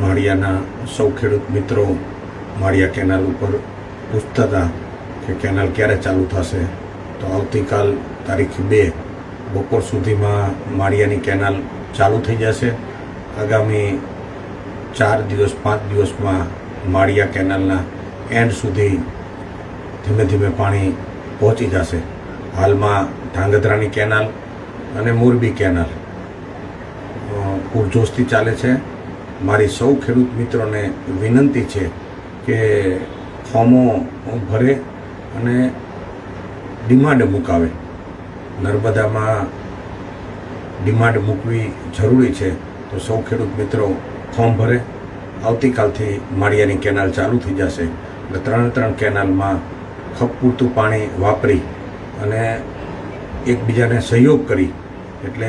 માળિયાના સૌ ખેડૂત મિત્રો માળિયા કેનાલ ઉપર પૂછતા હતા કે કેનાલ ક્યારે ચાલુ થશે. તો આવતીકાલ તારીખ 2 બપોર સુધીમાં માળિયાની કેનાલ ચાલુ થઈ જશે. આગામી 4 દિવસ 5 દિવસમાં માળિયા કેનાલના એન્ડ સુધી ધીમે ધીમે પાણી પહોંચી જશે. હાલમાં ધાંગધ્રાની કેનાલ અને મોરબી કેનાલ પૂરજોશથી ચાલે છે. મારી સૌ ખેડૂત મિત્રોને વિનંતી છે કે ફોર્મો ભરે અને ડિમાન્ડ મુકાવે. નર્મદામાં ડિમાન્ડ મૂકવી જરૂરી છે. તો સૌ ખેડૂત મિત્રો ફોર્મ ભરે. આવતીકાલથી માળિયાની કેનાલ ચાલુ થઈ જશે. એટલે 3 કેનાલમાં ખપ પૂરતું પાણી વાપરી અને એકબીજાને સહયોગ કરી એટલે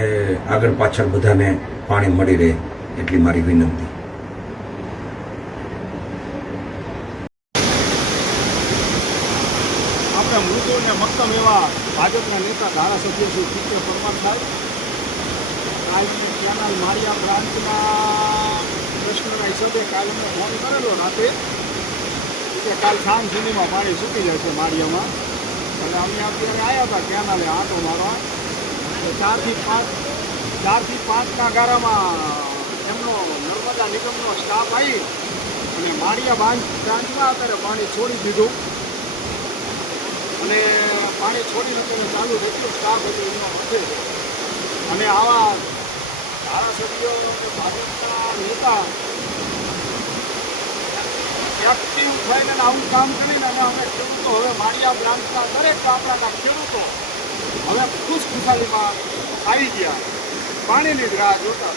આગળ પાછળ બધાને પાણી મળી રહે એટલી મારી વિનંતી. આપણા મૃદુ અને મક્કમ એવા ભાજપના નેતા ધારાસભ્ય શ્રી પીકે પરમાર સાહેબ આજની કેનાલ માળિયા બ્રાન્ચના પ્રશ્નના હિસાબે કાલે મેં ફોન કરેલો રાતે કે કાલ સાંજ સુધીમાં પાણી સૂકી જશે માળિયામાં. અને અમે અત્યારે આવ્યા હતા કેનાલે આંટો મારવા. 4 થી 5ના ગારામાં એમનો નર્મદા નિગમનો સ્ટાફ આવી અને માળિયા બ્રાન્ચમાં અત્યારે પાણી છોડી દીધું. અને પાણી છોડીને તમે ચાલુ જેટલો સ્ટાફ હતો એનો વધે છે. અને આવા ધારાસભ્યો ભાજપના નેતા એક્ટિવ થઈને આવું કામ કરીને અને અમે ખેડૂતો હવે માળિયા બ્રાન્ચના દરેક ગામડાના ખેડૂતો હવે ખુશખુશાલીમાં આવી ગયા. પાણીની જ રાહ જોતા.